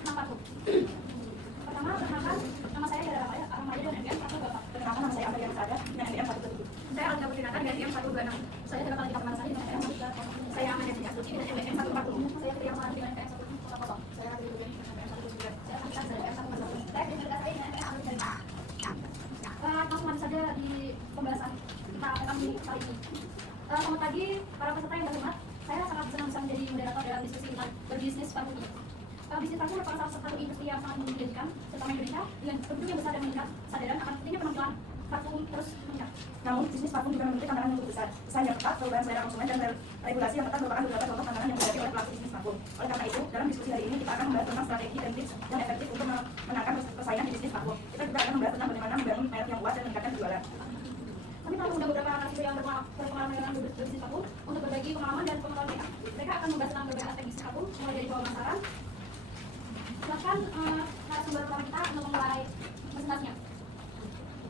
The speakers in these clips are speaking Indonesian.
tentang parfum. Pertama, perkenalkan nama saya adalah Ramaya dan NDM 128. Perkenalkan nama saya Amalia Masada dengan NDM 127. Saya Alga Putrinata dengan NDM 126. Saya adalah kepala teman saya dengan NDM 128. Saya Amalia Jasuti dengan NDM 140. Saya Triang Mahar dengan NDM 140. Saya Rati Ruben dengan NDM 129. Saya Anissa dengan NDM 141. Saya dengan saya dengan NDM 129. Langsung lanjut saja di pembahasan kita tentang kali ini. Selamat pagi para peserta yang berhormat. Saya sangat senang bisa menjadi moderator dalam diskusi tentang berbisnis parfum ini. Bisnis parfum merupakan salah satu industri yang sangat menjanjikan, terutama Indonesia, dengan penduduk yang besar dan meningkat, kesadaran akan pentingnya penampilan parfum terus meningkat. Namun, bisnis parfum juga memiliki tantangan yang cukup besar. Pesaing yang ketat, perubahan selera konsumen, dan regulasi yang ketat merupakan beberapa contoh tantangan yang dihadapi oleh pelaku bisnis parfum. Oleh karena itu, dalam diskusi hari ini kita akan membahas tentang strategi dan tips yang efektif untuk menangkan persaingan di bisnis parfum. Kita juga akan membahas tentang bagaimana membangun merek yang kuat dan meningkatkan penjualan. Kami telah mengundang beberapa narasumber yang berpengalaman dengan berbisnis parfum untuk berbagi pengalaman dan pengetahuan mereka. Mereka akan membahas tentang berbagai aspek bisnis parfum, mulai dari pemasaran. Silahkan narasumber pertama kita untuk memulai presentasinya.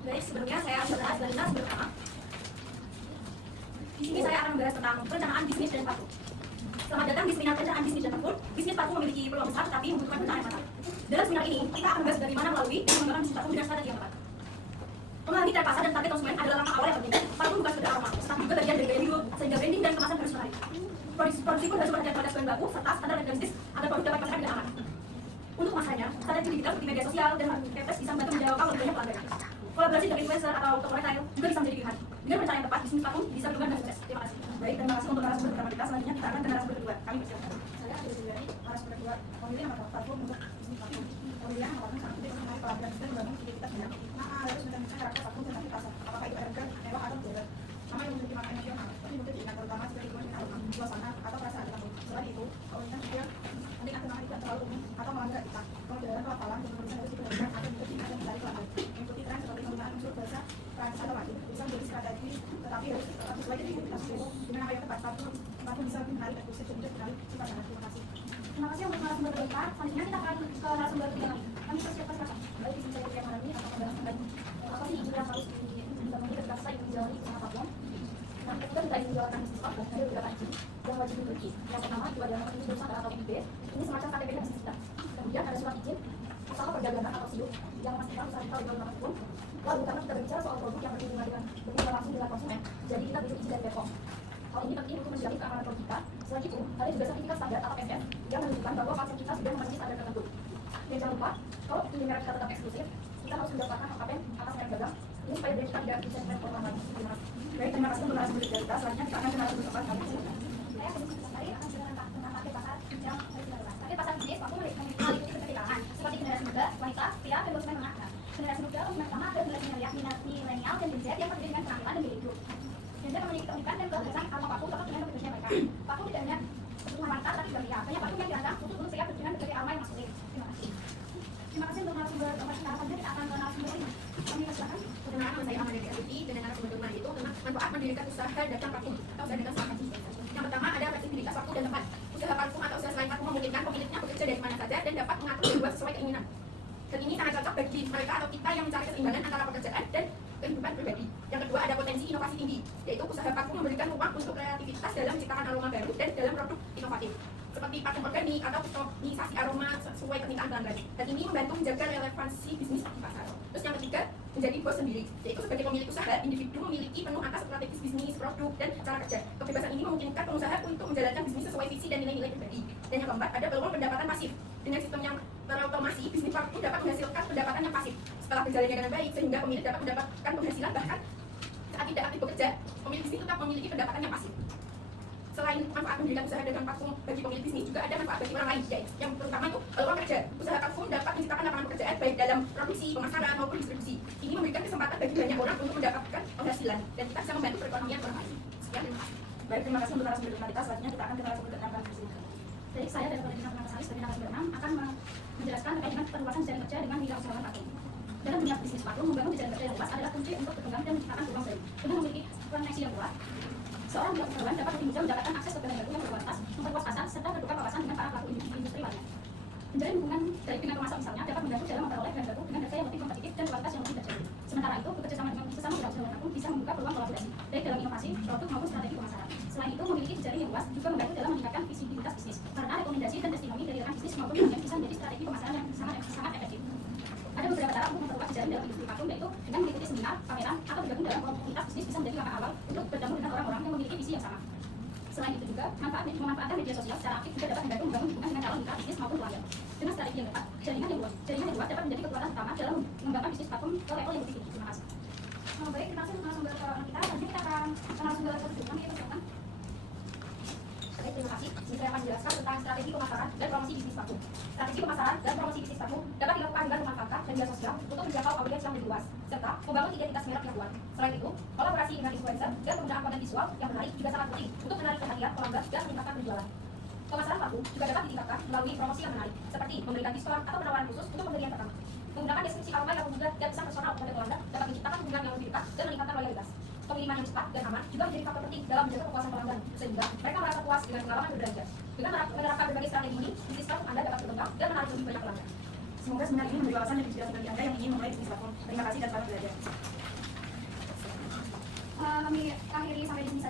Baik, sebelumnya saya membahas Balita pertama. Di sini saya akan membahas tentang perencanaan bisnis dan parfum. Selamat datang di seminar perencanaan bisnis dan parfum. Bisnis parfum memiliki peluang besar, tetapi membutuhkan perencanaan yang matang. Dalam seminar ini, kita akan membahas bagaimana melalui dan mengembangkan bisnis parfum dengan strategi yang tepat. Memahami tren pasar dan target konsumen adalah langkah awal yang penting. Parfum bukan sekedar aroma, tetapi juga bagian dari gaya hidup, sehingga branding dan kemasan harus menarik. Produksi pun harus memperhatikan kualitas bahan baku serta standar dan bisnis agar produk dapat dipasarkan dengan aman. Untuk kemasannya, strategi digital seperti media sosial dan marketplace bisa membantu menjangkau lebih banyak pelanggan. Kolaborasi dengan influencer atau toko retail juga bisa menjadi pilihan. Dengan rencana yang tepat, bisnis parfum bisa berkembang dan sukses. Terima kasih. Baik, terima kasih untuk narasumber pertama kita. Selanjutnya kita akan ke narasumber kedua. Kami persilakan. Saya Adi Sundari, narasumber kedua. Memilih nama parfum untuk bisnis parfum. Pemilihan nama parfum sangat penting untuk pelanggan dan membangun identitas brand. Harus mencerminkan karakter parfum dan pasar. Apakah itu elegan, mewah atau modern? Nama yang memiliki makna emosional, tapi mungkin diingat terutama jika dibuat dengan aroma, suasana atau perasaan di parfum. Selain itu, keunikan juga penting agar nama itu tidak terlalu umum atau melanggar etika. Kemudian pelafalan dan penulisan harus diperhatikan agar menjadi ingat dan menarik pelanggan. Mengikuti tren seperti penggunaan unsur bahasa Prancis atau Latin bisa menjadi strategi, tetapi harus tetap sesuai dengan identitas diri. Dengan nama yang tepat, parfum bisa lebih menarik dan khusus dan juga menarik sifat sangat. Terima kasih. Terima kasih untuk narasumber kedua. Selanjutnya kita akan ke narasumber ketiga kami. Kami persilakan. Baik, di sini saya Triang Mahar akan membahas tentang apa sih yang harus dibangun ketika saya ingin menjalani usaha parfum. Nah, ketika kita ingin menjalankan bisnis parfum, ada beberapa izin yang wajib dimiliki. Yang pertama itu adalah izin perusahaan atau IB. Ini semacam KTP bisnis kita. Kemudian ada surat izin usaha perdagangan atau SIUP yang memastikan usaha kita legal parfum. Lalu karena kita berbicara soal produk yang berhubungan langsung dengan konsumen, jadi kita butuh izin dari BPOM. Hal ini penting untuk menjamin keamanan produk kita. Selain itu, ada juga sertifikat standar atau MM yang menunjukkan bahwa konsep kita sudah memenuhi standar tertentu. Dan jangan lupa, kalau ingin merek kita tetap eksklusif, kita harus mendapatkan hak paten atas merek dagang. Ini supaya brand kita tidak bisa orang lain. Terima kasih. Baik, terima kasih untuk narasumber dari kita. Selanjutnya kita akan ke narasumber keempat. Kami silakan. Saya tadi akan menjelaskan tentang target pasar yang target pasar bisnis parfum meliputi berbagai kalangan seperti generasi muda, wanita, pria, dan konsumen menengah. Generasi muda, konsumen pertama adalah generasi milenial dan Gen Z yang peduli dengan penampilan dan gaya hidup. Gen Z memiliki keunikan dan kebiasaan aroma parfum cocok dengan kebutuhan mereka. Parfum tidak hanya kebutuhan wanita tapi juga pria. Banyak parfum yang dirancang khusus untuk pria dengan berbagai aroma yang maskulin. Terima kasih. Terima kasih untuk narasumber nomor kita. Selanjutnya kita akan ke narasumber ini. Kami persilakan. Perkenalkan, saya Amalia Jasuti dengan narasumber kedua itu tentang manfaat mendirikan usaha dagang parfum atau usaha dagang parfum. Yang pertama ada fleksibilitas waktu dan tempat. Usaha parfum atau usaha selain parfum memungkinkan pemiliknya bekerja dari mana saja dan dapat mengatur jadwal sesuai keinginan. Dan ini sangat cocok bagi mereka atau kita yang mencari keseimbangan antara pekerjaan dan kehidupan pribadi. Yang kedua ada potensi inovasi tinggi, yaitu usaha parfum memberikan ruang untuk kreativitas dalam menciptakan aroma baru dan dalam produk inovatif seperti parfum organik atau kustomisasi aroma sesuai permintaan pelanggan. Dan ini membantu menjaga relevansi bisnis di pasar. Terus yang ketiga, menjadi bos sendiri, yaitu sebagai pemilik usaha, individu memiliki penuh atas strategis bisnis, produk, dan cara kerja. Kebebasan ini memungkinkan pengusaha untuk menjalankan bisnis sesuai visi dan nilai-nilai pribadi. Dan yang keempat, ada peluang pendapatan pasif. Dengan sistem yang terotomasi, bisnis parfum dapat menghasilkan pendapatan yang pasif setelah berjalannya dengan baik, sehingga pemilik dapat mendapatkan penghasilan bahkan saat tidak aktif bekerja. Pemilik bisnis tetap memiliki pendapatan yang pasif. Selain manfaat mendirikan usaha dagang parfum bagi pemilik bisnis, juga ada manfaat bagi orang lain, yaitu yang pertama itu peluang kerja. Usaha parfum dapat menciptakan lapangan pekerjaan baik dalam produksi, pemasaran maupun distribusi. Ini memberikan kesempatan bagi banyak orang untuk mendapatkan penghasilan dan kita bisa membantu perekonomian orang lain. Sekian, terima kasih. Baik, terima kasih untuk narasumber kita. Selanjutnya kita akan ke narasumber ke-6. Jadi saya dari Koordinator Pengawasan sebagai narasumber 6 akan menjelaskan terkait dengan perluasan jaring kerja dengan wirausahawan parfum. Dalam dunia bisnis parfum, membangun jaring kerja yang luas adalah kunci untuk berkembang dan menciptakan peluang baru. Dengan memiliki koneksi yang kuat, seorang wirausahawan dapat lebih mudah mendapatkan akses ke bahan baku yang berkualitas, memperluas pasar, serta bertukar wawasan dengan para pelaku industri lainnya. Menjalin hubungan dengan pemasok misalnya dapat membantu dalam memperoleh bahan baku dengan harga yang lebih kompetitif dan kualitas yang lebih terjamin. Sementara itu, bekerja sama dengan sesama wirausahawan parfum bisa membuka peluang kolaborasi, baik dalam inovasi, produk maupun strategi pemasaran. Selain itu, memiliki jejaring yang luas juga membantu dalam meningkatkan visibilitas bisnis, karena rekomendasi dan testimoni dari rekan bisnis maupun pelanggan bisa menjadi strategi pemasaran dalam industri parfum, yaitu dengan mengikuti seminar, pameran, atau bergabung dalam komunitas bisnis bisa menjadi langkah awal untuk bertemu dengan orang-orang yang memiliki visi yang sama. Selain itu juga, memanfaatkan media sosial secara aktif juga dapat membantu membangun hubungan dengan calon mitra bisnis maupun pelanggan. Dengan strategi yang tepat, jaringan yang luas dapat menjadi kekuatan utama dalam mengembangkan bisnis parfum ke level yang lebih tinggi. Terima kasih. Baik, terima kasih untuk narasumber kita. Selanjutnya kita akan narasumber kedua. Kami persilakan. Baik, terima kasih. Saya akan menjelaskan tentang strategi pemasaran dan promosi bisnis parfum. Strategi pemasaran dan promosi bisnis parfum dapat dilakukan dengan memanfaatkan media sosial untuk menjangkau audiens yang lebih luas, serta membangun identitas merek yang kuat. Selain itu, kolaborasi dengan influencer dan penggunaan konten visual yang menarik juga sangat penting untuk menarik perhatian pelanggan dan meningkatkan penjualan. Pemasaran parfum juga dapat ditingkatkan melalui promosi yang menarik, seperti memberikan diskon atau penawaran khusus untuk pembelian pertama. Menggunakan deskripsi aroma yang mudah dan pesan personal kepada pelanggan dapat menciptakan hubungan yang lebih dekat dan meningkatkan loyalitas. Pengiriman yang cepat dan aman juga menjadi faktor penting dalam menjaga kepuasan pelanggan, sehingga mereka merasa puas dengan pengalaman berbelanja. Dengan menerapkan berbagai strategi ini, bisnis parfum Anda dapat berkembang dan menarik lebih banyak pelanggan. Semoga seminar ini memberi wawasan dan inspirasi bagi Anda yang ingin memulai bisnis parfum. Terima kasih dan selamat belajar. Kami akhiri sampai di sini saja.